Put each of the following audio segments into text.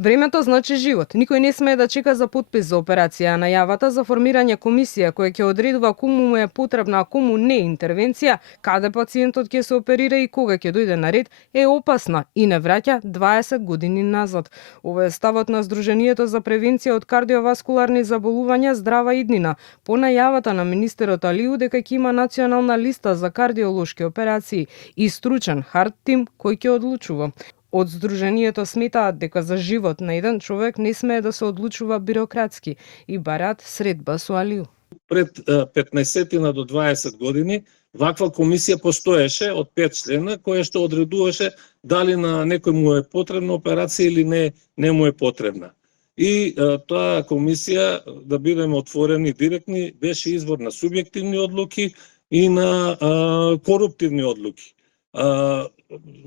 Времето значи живот. Никој не смее да чека за подпис за операција. Најавата за формирање комисија која ќе одредува кому му е потребна, а кому не интервенција, каде пациентот ќе се оперира и кога ќе дојде на ред, е опасна и не враќа 20 години назад. Ова е ставот на Сдруженијето за превенција од кардиоваскуларни заболувања Здрава иднина, по најавата на министерот Алиу дека ќе има национална листа за кардиолошки операции и стручен хард тим кој ќе одлучува. Од Сдруженијето сметаат дека за живот на еден човек не смее да се одлучува бирократски и бараат средба со Алиу. Пред 15 до 20 години ваква комисија постоеше од 5 члена која што одредуваше дали на некој му е потребна операција или не му е потребна. И таа комисија, да бидеме отворени директни, беше извор на субјективни одлуки и на коруптивни одлуки.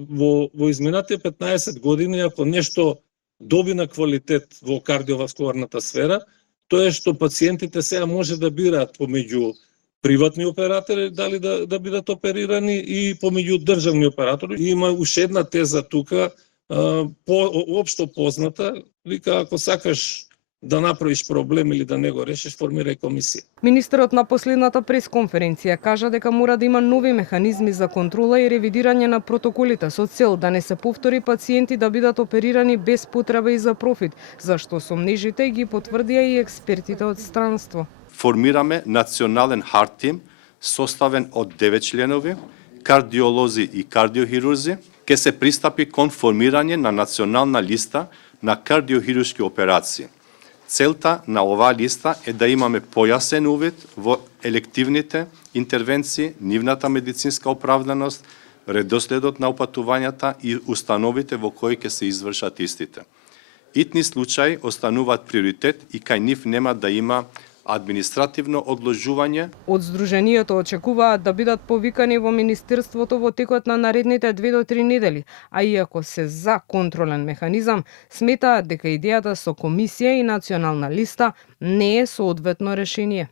Во изминатите 15 години, ако нешто доби на квалитет во кардиоваскуларната сфера, тоа е што пациентите сега може да бираат помеѓу приватни оператори дали да бидат оперирани и помеѓу државни оператори. И има уште една теза тука, општо позната, вика ако сакаш да направиш проблем или да не го решиш, формирај комисија. Министерот на последната пресконференција кажа дека мора да има нови механизми за контрола и ревидирање на протоколите со цел да не се повтори пациенти да бидат оперирани без потреба и за профит, зашто сомнежите ги потврдија и експертите од странство. Формираме национален хард тим составен од 9 членови, кардиолози и кардиохирурзи. Ке се пристапи кон формирање на национална листа на кардиохируршки операции. Целта на оваа листа е да имаме појасен увид во елективните интервенции, нивната медицинска оправданост, редоследот на упатувањата и установите во кои ќе се извршат истите. Итни случаи остануваат приоритет и кај нив нема да има административно одложување. Од Сдруженијето очекуваат да бидат повикани во Министерството во текот на наредните 2 до 3 недели, а иако се за контролен механизам, сметаат дека идејата со комисија и национална листа не е соодветно решение.